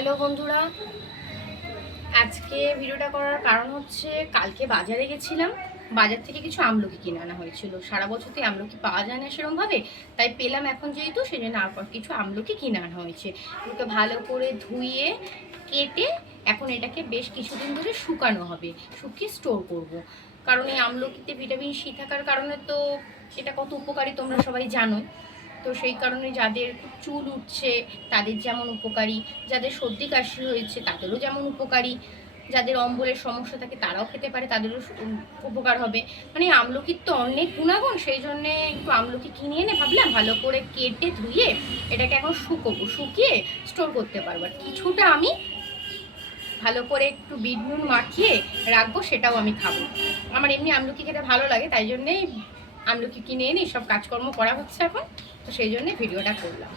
Hello বন্ধুরা, আজকে ভিডিওটা করার কারণ হচ্ছে কালকে বাজারে গেছিলাম। বাজার থেকে কিছু আমলকি কিনে আনা হয়েছিল। সারা বছর তো আমলকি পাওয়া যায় না সেরকমভাবে, তাই পেলাম এখন যেহেতু, সেই জন্য আর কিছু আমলকি কিনে আনা হয়েছে। ওকে ভালো করে ধুয়ে কেটে এখন এটাকে বেশ কিছুদিন ধরে শুকানো হবে, শুকিয়ে স্টোর করব। কারণ এই আমলকিতে ভিটামিন সি থাকার কারণে তো এটা কত উপকারী তোমরা সবাই জানো। তো সেই কারণে যাদের চুল উঠছে তাদের যেমন উপকারী, যাদের সর্দি কাশি হয়েছে তাদেরও যেমন উপকারী, যাদের অম্বলের সমস্যা থাকে তারাও খেতে পারে, তাদেরও উপকার হবে। মানে আমলকির তো অনেক গুণাগুণ, সেই জন্যে একটু আমলকি কিনে এনে ভাবলাম ভালো করে কেটে ধুয়ে এটাকে এখন শুকোবো, শুকিয়ে স্টোর করতে পারবো। আর কিছুটা আমি ভালো করে একটু বিট নুন মাখিয়ে রাখবো, সেটাও আমি খাবো। আমার এমনি আমলকি খেতে ভালো লাগে, তাই জন্যেই আমলকি কিনে এনে সব কাজকর্ম করা হচ্ছে এখন। তো সেই জন্যে ভিডিওটা করলাম।